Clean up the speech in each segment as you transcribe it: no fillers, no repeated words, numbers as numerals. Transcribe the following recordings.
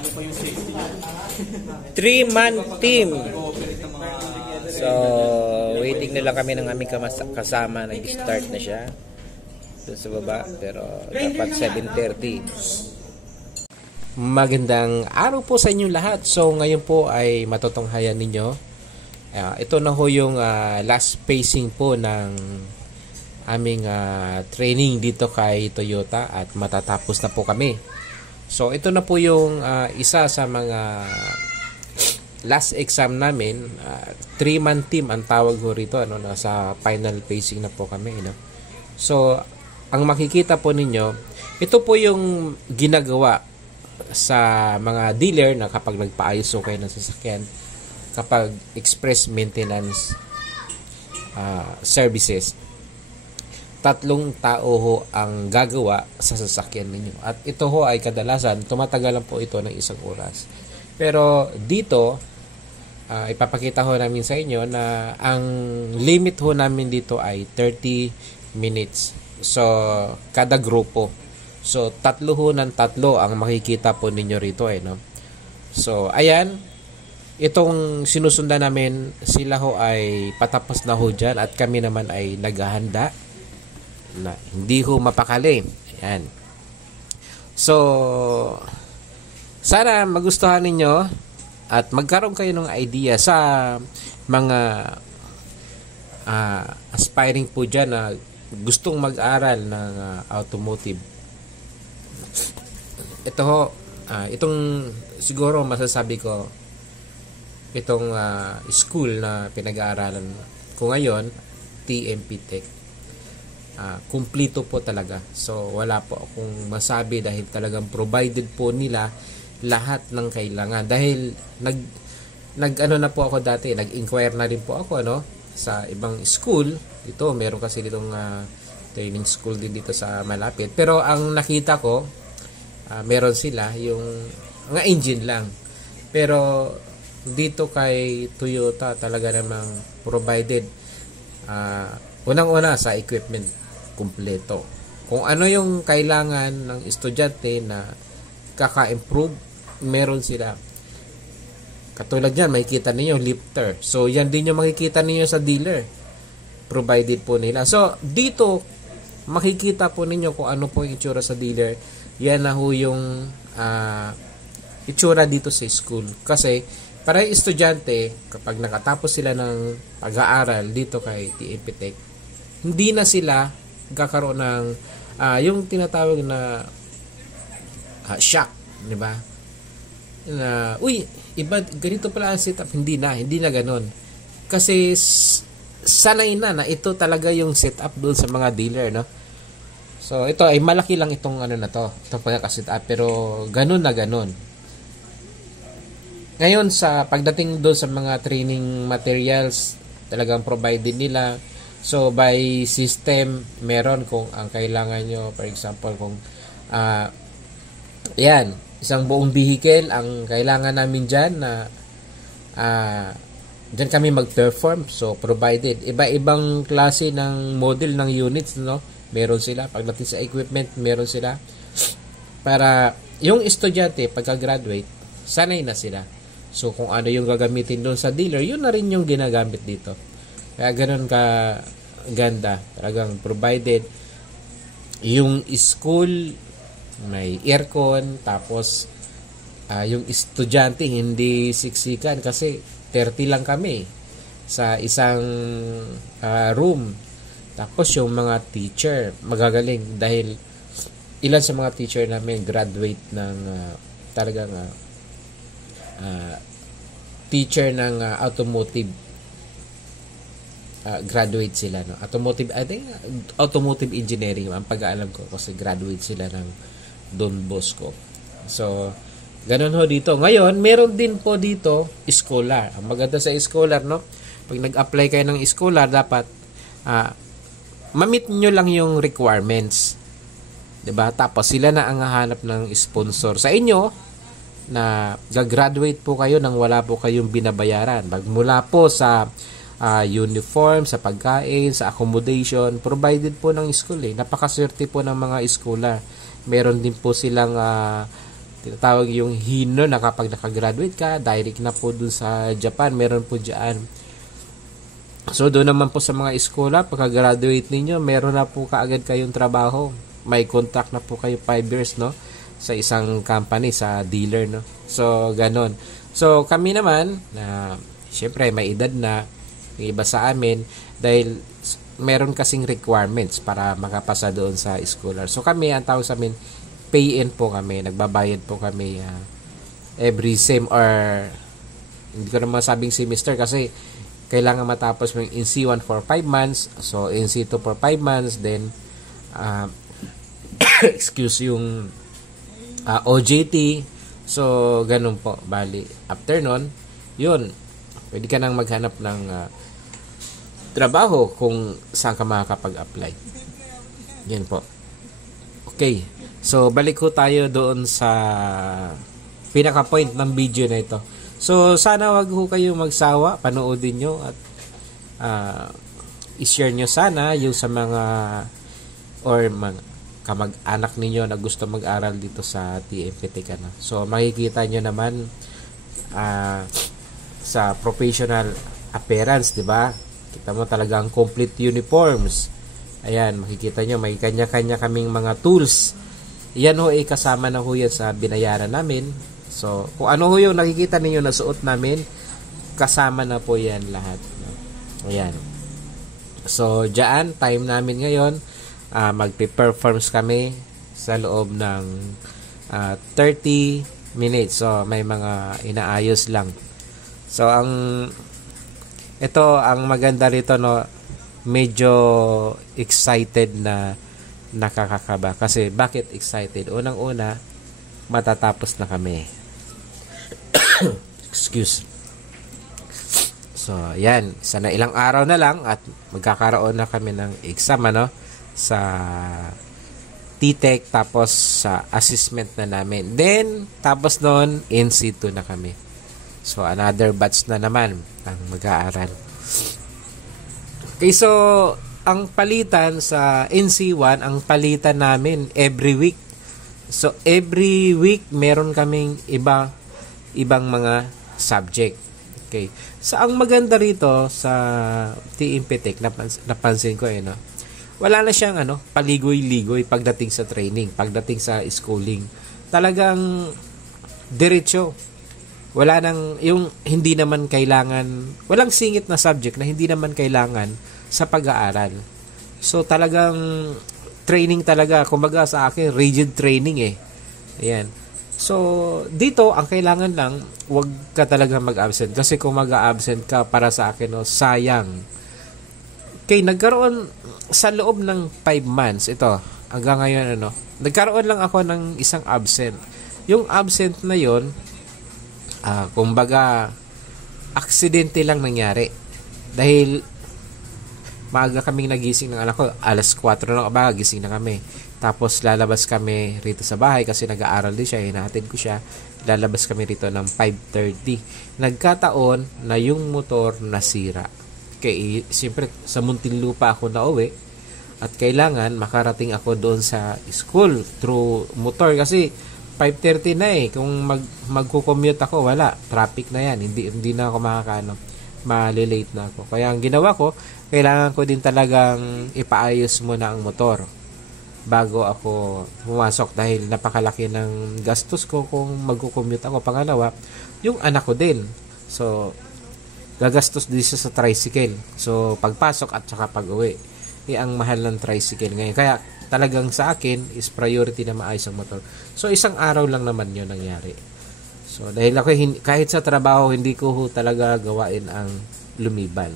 ano pa yung safety niya. 3-man team. So, waiting na lang kami ng aming kasama. Nag-start na siya doon sa baba. Pero dapat 7:30. Magandang araw po sa inyong lahat. So, ngayon po ay matutunghayan ninyo. Ito na ho yung last pacing po ng aming training dito kay Toyota at matatapos na po kami. So, ito na po yung isa sa mga last exam namin. 3-man team ang tawag ho rito. Ano, nasa final pacing na po kami. No? So, ang makikita po ninyo, ito po yung ginagawa sa mga dealer na kapag nagpaayos so kayo ng sasakyan, kapag express maintenance services, 3 tao ho ang gagawa sa sasakyan ninyo. At ito ho ay kadalasan, tumatagal lang po ito ng 1 oras. Pero dito, ipapakita ho namin sa inyo na ang limit ho namin dito ay 30 minutes. So, kada grupo. So, 3 ho ng 3 ang makikita po ninyo rito no? So, ayan. Itong sinusundan namin, sila ho ay patapos na ho dyan at kami naman ay naghahanda na hindi ho mapakali. Ayan. So, sana magustuhan ninyo at magkaroon kayo ng idea sa mga aspiring po dyan na gustong mag-aral ng automotive. Ito ho, itong siguro masasabi ko, itong school na pinag-aaralan ko ngayon, TMP Tech, kumplito po talaga. So, wala po akong masabi dahil talagang provided po nila lahat ng kailangan. Dahil nag-ano na po ako dati, nag-inquire na rin po ako sa ibang school. Dito, meron kasi ditong training school din dito sa malapit. Pero ang nakita ko, meron sila yung mga engine lang. Pero dito kay Toyota talaga namang provided unang-una sa equipment kumpleto. Kung ano yung kailangan ng estudyante na kaka-improve, meron sila. Katulad yan, makikita ninyo lifter. So yan din yung makikita ninyo sa dealer. Provided po nila. So dito makikita po ninyo kung ano po yung itsura sa dealer. Yan na ho yung itsura dito sa school. Kasi para yung estudyante, kapag nakatapos sila ng pag-aaral dito kay TMP Tech, hindi na sila kakaroon ng yung tinatawag na shock, di ba? Na, uy, iba, ganito pala ang setup. Hindi na ganon. Kasi sanay na ito talaga yung setup doon sa mga dealer, no? So, ito ay malaki lang itong na to. Ito pagkakasetup, pero ganon na ganon. Ngayon, sa pagdating doon sa mga training materials, talagang provided nila. So, by system, meron kung ang kailangan nyo, for example, kung yan, isang buong vehicle, ang kailangan namin dyan na dyan kami mag-perform. So, provided. Iba-ibang klase ng model ng units, no? Meron sila. Pagdating sa equipment, meron sila. Para yung estudyante, pagka-graduate, sanay na sila. So, kung ano yung gagamitin doon sa dealer, yun na rin yung ginagamit dito. Kaya ganun ka ganda. Talagang provided. Yung school, may aircon, tapos yung estudyante, hindi siksikan kasi 30 lang kami sa isang room. Tapos yung mga teacher, magagaling dahil ilan sa mga teacher namin graduate ng talagang teacher ng automotive, graduate sila, no? Automotive, I think automotive engineering ang pag-aalam ko kasi graduate sila ng Don Bosco. So, ganun ho dito. Ngayon, meron din po dito scholar. Ang maganda sa scholar, no? Pag nag-apply kayo ng scholar, dapat ma-meet nyo lang yung requirements. 'Di ba? Tapos sila na ang hahanap ng sponsor sa inyo na gagraduate po kayo nang wala po kayong binabayaran. Magmula po sa uniform, sa pagkain, sa accommodation, provided po ng school. Napakaswerte po ng mga schooler. Meron din po silang tinatawag yung Hino, na kapag nakagraduate ka, direct na po dun sa Japan, meron po dyan. So doon naman po sa mga eskwela, pagka-graduate ninyo, meron na po kaagad kayong trabaho. May contract na po kayo 5 years, no, sa isang company, sa dealer, no. So ganon. So kami naman, na syempre may edad na, yung iba sa amin, dahil meron kasing requirements para makapasa doon sa scholar. So kami, ang tawag sa amin, pay-in po kami, nagbabayad po kami every sem, or hindi ko naman sabing semester kasi kailangan matapos mo yung NC1 for 5 months, so NC2 for 5 months, then excuse, yung OJT. So ganun po, bali after nun, yun, pwede ka nang maghanap ng trabaho kung saan ka makakapag-apply. Yan po. Okay. So, balik ko tayo doon sa pinaka-point ng video na ito. So, sana wag ho kayong magsawa. Panoodin nyo at i-share nyo sana yung sa mga or kamag-anak ninyo na gusto mag-aral dito sa TMPTEC. So, makikita nyo naman sa professional appearance, di ba? Kita mo talagang complete uniforms. Ayan, makikita nyo, may kanya-kanya kaming mga tools. Yan ho ay kasama na ho yan sa binayaran namin. So, kung ano ho yung nakikita ninyo na suot namin, kasama na po yan lahat. Ayan. So, dyan, time namin ngayon, magpe-performs kami sa loob ng 30 minutes. So, may mga inaayos lang. So, ito, ang maganda rito, no, medyo excited na nakakakaba. Kasi, bakit excited? Unang-una, matatapos na kami. Excuse. So, yan. Sana ilang araw na lang at magkakaroon na kami ng exam, sa TTEC, tapos sa assessment na namin. Then, tapos noon, NC2 na kami. So, another batch na naman ang mag-aaral. Okay, so, ang palitan sa NC1, ang palitan namin every week. So, every week, meron kaming ibang mga subject. Okay. So, ang maganda rito sa TMPTEC, napansin ko, wala na siyang paligoy-ligoy pagdating sa training, pagdating sa schooling. Talagang diretso. Wala nang, yung hindi naman kailangan, walang singit na subject na hindi naman kailangan sa pag-aaral. So, talagang training talaga. Kumbaga sa akin, rigid training Ayan. So, dito, ang kailangan lang, wag ka talaga mag-absent. Kasi kung mag-absent ka, para sa akin, sayang. Okay, nagkaroon sa loob ng 5 months, ito, hanggang ngayon, nagkaroon lang ako ng isang absent. Yung absent na yon, kumbaga, aksidente lang nangyari. Dahil, maaga kaming nagising ng anak ko, alas 4 na ba, gising na kami. Tapos lalabas kami rito sa bahay kasi nag-aaral din siya, hinahatid ko siya. Lalabas kami rito ng 5:30. Nagkataon na yung motor nasira. Kaya siyempre sa Muntinlupa ako nauwi at kailangan makarating ako doon sa school through motor kasi 5:30 na kung magko-commute ako, wala, traffic na yan, hindi na ako malilate na ako. Kaya ang ginawa ko, kailangan ko din talagang ipaayos muna ang motor bago ako pumasok dahil napakalaki ng gastos ko kung magko-commute ako. Pangalawa, yung anak ko din. So, gagastos din siya sa tricycle. So, pagpasok at saka pag-uwi. Ang mahal ng tricycle ngayon. Kaya, talagang sa akin is priority na maayos ang motor. So, isang araw lang naman yun nangyari. So, dahil ako, kahit sa trabaho, hindi ko talaga gawain ang lumiban.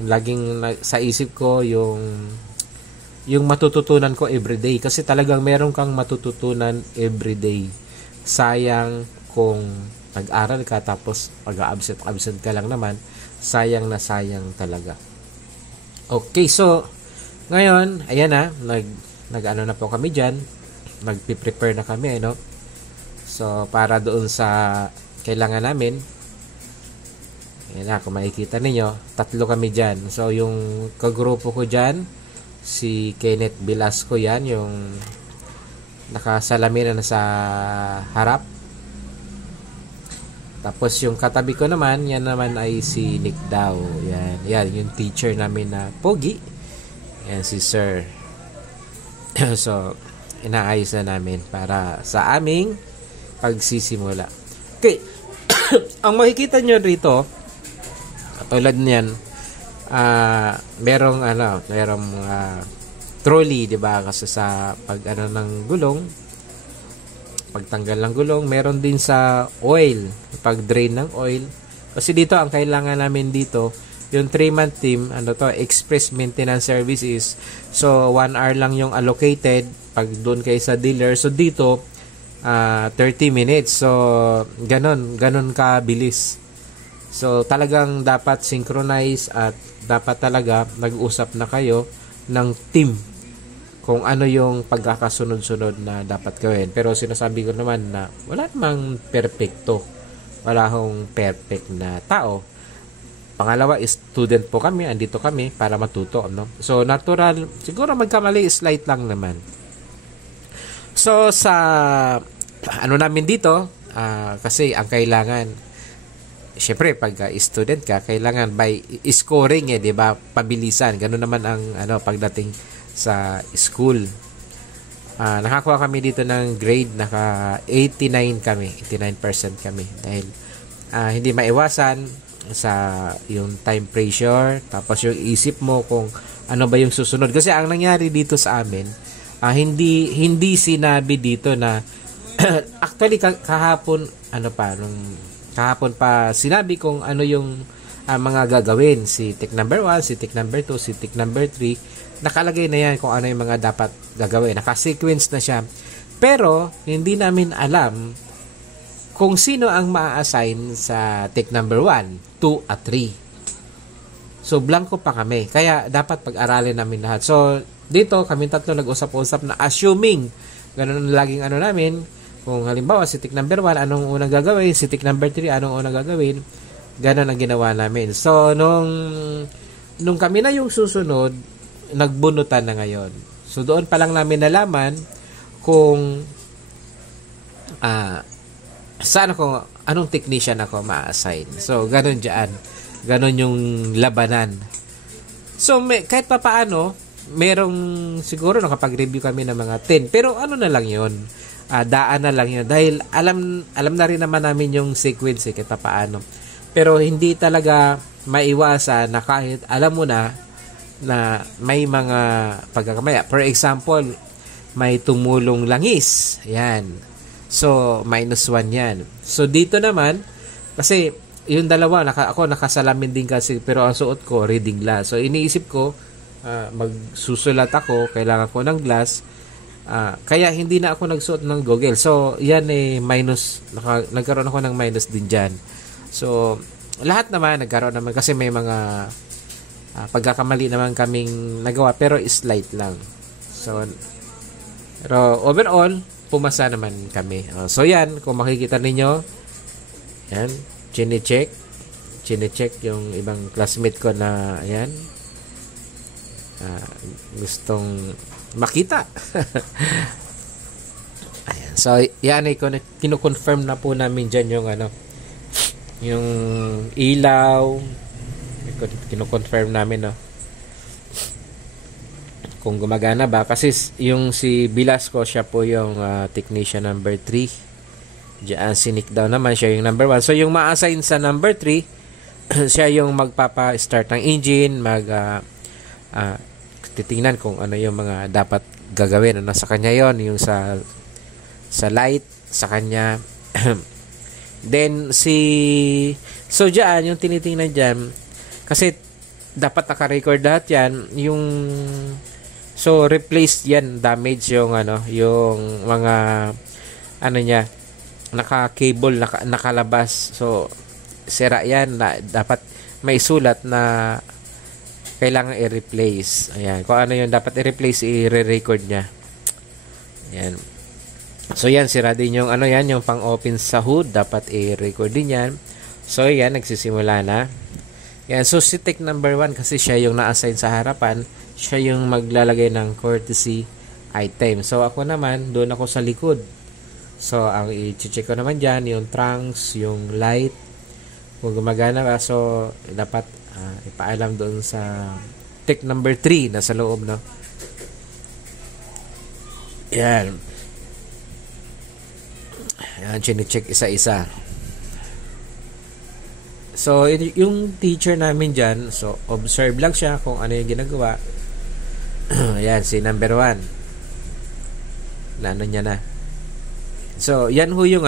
Laging sa isip ko yung matututunan ko everyday. Kasi talagang meron kang matututunan everyday. Sayang kung nag-aral ka tapos pag-absent ka lang naman. Sayang na sayang talaga. Okay, so ngayon, ayan na, nag-ano na po kami dyan. Nag-prepare na kami, So, para doon sa kailangan namin, ayan na, kung makikita ninyo, 3 kami dyan. So, yung kagrupo ko dyan, si Kenneth Velasco yan, yung nakasalamin na sa harap. Tapos yung katabi ko naman, yan naman ay si Nick daw. Yan yung teacher namin na pogi. Yan si Sir. So, inaayos na namin para sa aming pagsisimula. Okay. Ang makikita nyo rito, katulad niyan, merong trolley, 'di ba? Kasi sa ng gulong, pagtanggal ng gulong, meron din sa oil, pag-drain ng oil. Kasi dito ang kailangan namin dito, yung 3-month team, express maintenance services. So 1 hour lang yung allocated pag doon kayo sa dealer. So dito 30 minutes. So ganon kabilis. So talagang dapat synchronize at dapat talaga nag-usap na kayo ng team kung ano yung pagkakasunod-sunod na dapat gawin. Pero sinasabi ko naman na wala namang perfecto. Wala akong perfect na tao. Pangalawa, student po kami. Andito kami para matuto. No? So, natural. Siguro magkamali, slight lang naman. So, sa namin dito, kasi ang kailangan, syempre, pag student ka, kailangan by scoring, di ba? Pabilisan. Ganun naman ang pagdating sa school. Nakakuha kami dito ng grade, naka 89 kami, 89% kami dahil hindi maiwasan sa yung time pressure, tapos yung isip mo kung ano ba yung susunod. Kasi ang nangyari dito sa amin, hindi sinabi dito na actually kahapon kahapon pa sinabi kung ano yung mga gagawin, si tick number 1, si tick number 2, si tick number 3. Nakalagay na yan kung ano yung mga dapat gagawin. Naka-sequence na siya. Pero, hindi namin alam kung sino ang ma-assign sa tick number 1, 2, at 3. So, blanco pa kami. Kaya, dapat pag-aralin namin lahat. So, dito, kami tatlo nag-usap-usap na assuming, ganun laging namin, kung halimbawa, si tick number 1, anong unang gagawin? Si tick number 3, anong unang gagawin? Ganun ang ginawa namin. So, nung kami na yung susunod, nagbunutan na ngayon. So, doon pa lang namin nalaman kung anong technician ako ma-assign. So, ganun dyan. Ganun yung labanan. So, kahit pa paano, merong siguro nakapag-review kami ng mga 10. Pero na lang yun. Daan na lang yun. Dahil alam na rin naman namin yung sequence kahit pa paano. Pero hindi talaga maiwasan na kahit alam mo na may mga pagkakamaya. For example, may tumulong langis. Yan. So, -1 yan. So, dito naman, kasi yung dalawa, ako nakasalamin din kasi, pero ang suot ko, reading glass. So, iniisip ko, magsusulat ako, kailangan ko ng glass. Kaya hindi na ako nagsuot ng goggle. So, yan nagkaroon ako ng minus din dyan. So, lahat naman, nagkaroon naman kasi may mga pagkakamali naman kaming nagawa pero slight lang. So, pero overall, pumasa naman kami. So, yan, kung makikita ninyo, yan, chine-check yung ibang classmate ko na, yan, gustong makita. Ayan. So, yan, kino-confirm na po namin dyan yung ilaw, kino-confirm namin kung gumagana ba, kasi yung si Bilasco, siya po yung technician number 3. Diyan si Nick daw naman, siya yung number 1. So yung ma-assign sa number 3 siya yung magpapa-start ng engine, titingnan kung ano yung mga dapat gagawin. Sa kanya yon, yung sa light, sa kanya. Then so diyan yung tinitingnan diyan, kasi dapat naka-record lahat yan, so replace yan, damage yung yung mga niya, naka-cable, nakalabas, so sira yan, dapat may sulat na kailangan i-replace. Ayan, kung ano yung dapat i-replace, i-record niya. Ayan. So yan, sira din yung yung pang-open sa hood, dapat i-record din yan. So yan, nagsisimula na. Yan, so si tech number 1 kasi siya yung na-assign sa harapan, siya yung maglalagay ng courtesy item. So ako naman, doon ako sa likod. So, ang i-check ko naman dyan, yung trunks, yung light, kung gumagana ba. So, dapat ipaalam doon sa tech number 3 na sa loob, no? Yan. Yan, chine-check isa-isa. So, yung teacher namin dyan, so, observe lang siya kung ano yung ginagawa. Ayan, si number 1. Na ano niya na. So, yan ho yung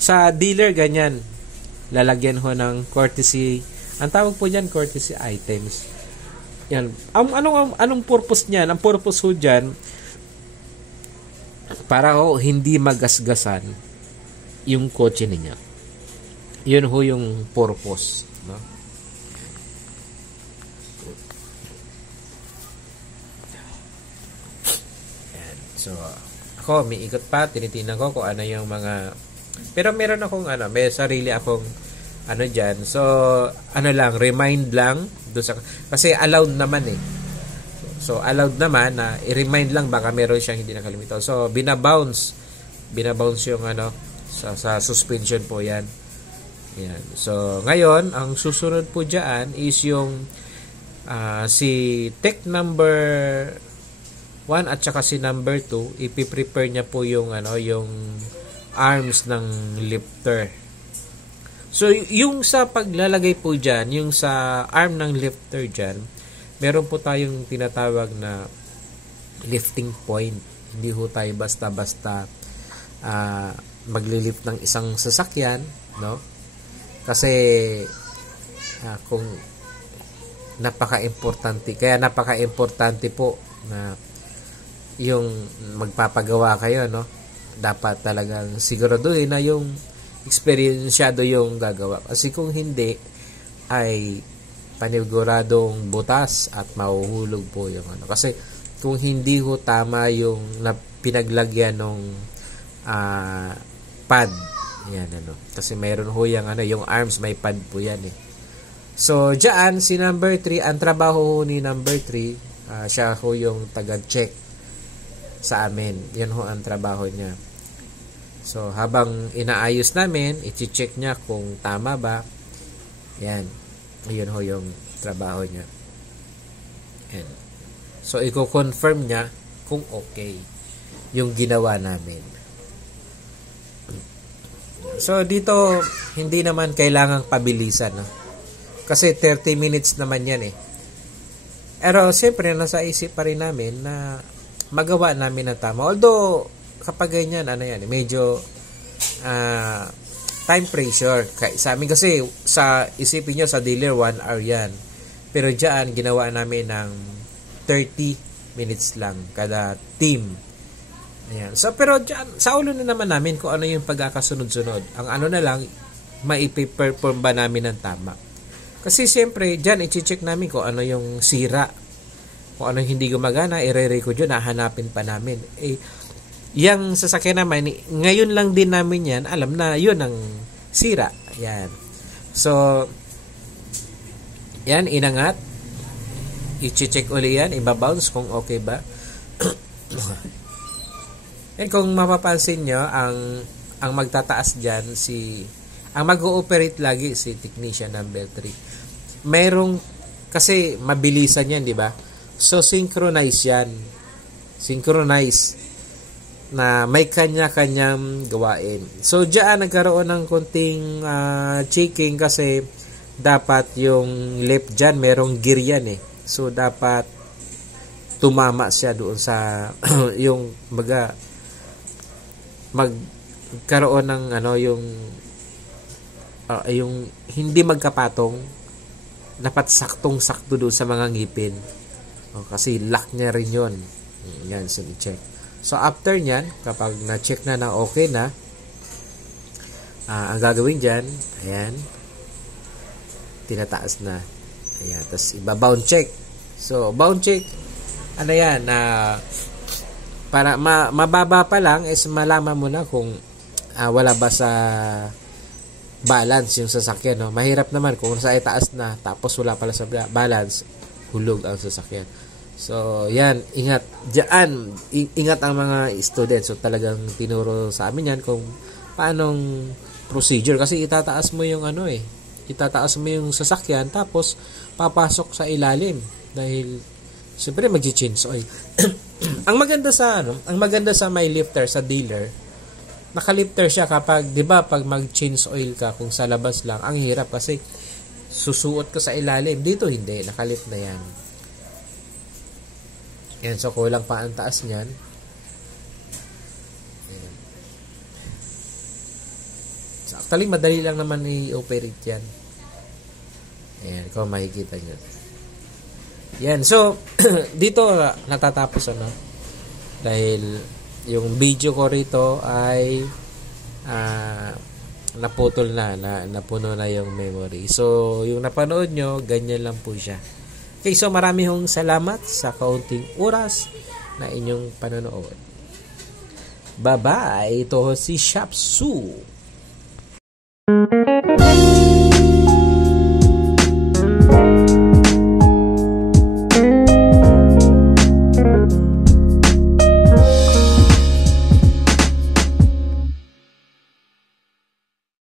sa dealer, ganyan. Lalagyan ho ng courtesy. Ang tawag po dyan, courtesy items. Yan. Anong purpose niyan? Ang purpose ho dyan, para ho hindi magasgasan yung kotse niya. Yun ho yung purpose, no? Yan. So, ako, may ikot pa, tinitingnan ko kung ano yung mga, pero meron akong may sarili akong dyan. So, lang, remind lang doon sa, kasi allowed naman eh. So, allowed naman na i-remind lang, baka meron siyang hindi nakalimutan. So, binabounce yung sa suspension po yan. Yan. So, ngayon, ang susunod po dyan is yung si tech number 1 at saka si number 2, ipiprepare niya po yung yung arms ng lifter. So, yung sa paglalagay po dyan, yung sa arm ng lifter dyan, meron po tayong tinatawag na lifting point. Hindi ho tayo basta-basta maglilift ng isang sasakyan, no? Kasi kung napaka-importante po na yung magpapagawa kayo, no? Dapat talagang siguraduhin na yung experienced yung gagawa. Kasi kung hindi, ay paniguradong butas at mahuhulog po yung Kasi kung hindi ho tama yung pinaglagyan ng pad, yan kasi meron ho yung arms, may pad po yan eh. So diyan si number 3, ang trabaho ho ni number 3, siya ho yung taga-check sa amin. Yan ho ang trabaho niya. So habang inaayos namin, i-check niya kung tama ba. Yan. Yun ho yung trabaho niya. Yan. So i-confirm niya kung okay yung ginawa namin. So, dito, hindi naman kailangang pabilisan, no? Kasi 30 minutes naman yan eh. Pero, siyempre, nasa isip pa rin namin na magawa namin na tama. Although, kapag ganyan, medyo time pressure. Sa amin kasi, sa isipin nyo, sa dealer, 1 hour yan. Pero dyan, ginawa namin ng 30 minutes lang kada team. Ayan. So, pero dyan, sa ulo na naman namin kung ano yung pagkakasunod-sunod. Ang na lang, maipiperform ba namin ng tama. Kasi siyempre, dyan, i-check namin kung ano yung sira. Kung ano yung hindi gumagana, i-re-record yun, hahanapin pa namin. Yung sasakyan naman, ngayon lang din namin yan, alam na yun ang sira. Ayan. So, yan, inangat. I-check uli yan, ibabounce kung okay ba. And kung mapapansin nyo, ang magtataas dyan, ang mag-ooperate lagi si technician number 3. Kasi mabilisan yan, di ba? So, synchronize yan. Synchronize na may kanya-kanyang gawain. So, dyan nagkaroon ng konting checking kasi dapat yung left dyan, merong gear yan eh. So, dapat tumama siya doon sa yung magkaroon ng yung hindi magkapatong, dapat saktong-sakto doon sa mga ngipin. Kasi lock niya rin yun. Yan, so i-check. So after nyan, kapag na-check na okay na, ang gagawin dyan, ayan, tinataas na. Ayan, tapos iba-bound check. So bound check, yan, para mababa pa lang is malaman mo na kung wala ba sa balance yung sasakyan, no? Mahirap naman kung sa itaas na tapos wala pala sa balance, hulog ang sasakyan. So, yan, ingat. Diyan, ingat ang mga students. So, talagang tinuro sa amin yan kung paanong procedure. Kasi itataas mo yung itataas mo yung sasakyan, tapos papasok sa ilalim. Dahil, siyempre, mag-change oil. ang maganda sa may lifter, sa dealer, naka-lifter siya kapag, di ba, pag mag-change oil ka, kung sa labas lang, ang hirap kasi susuot ka sa ilalim. Dito, hindi. Naka-lift na yan. Yan, so kulang pa ang taas niyan. Ayan. So, actually, madali lang naman i-operate yan. Ayan, kung makikita nyo. Yan, so, dito natatapos dahil yung video ko rito ay naputol napuno na yung memory. So, yung napanood nyo, ganyan lang po siya. Okay, so marami hong salamat sa kaunting oras na inyong panonood. Bye-bye! Ito si Shop Su.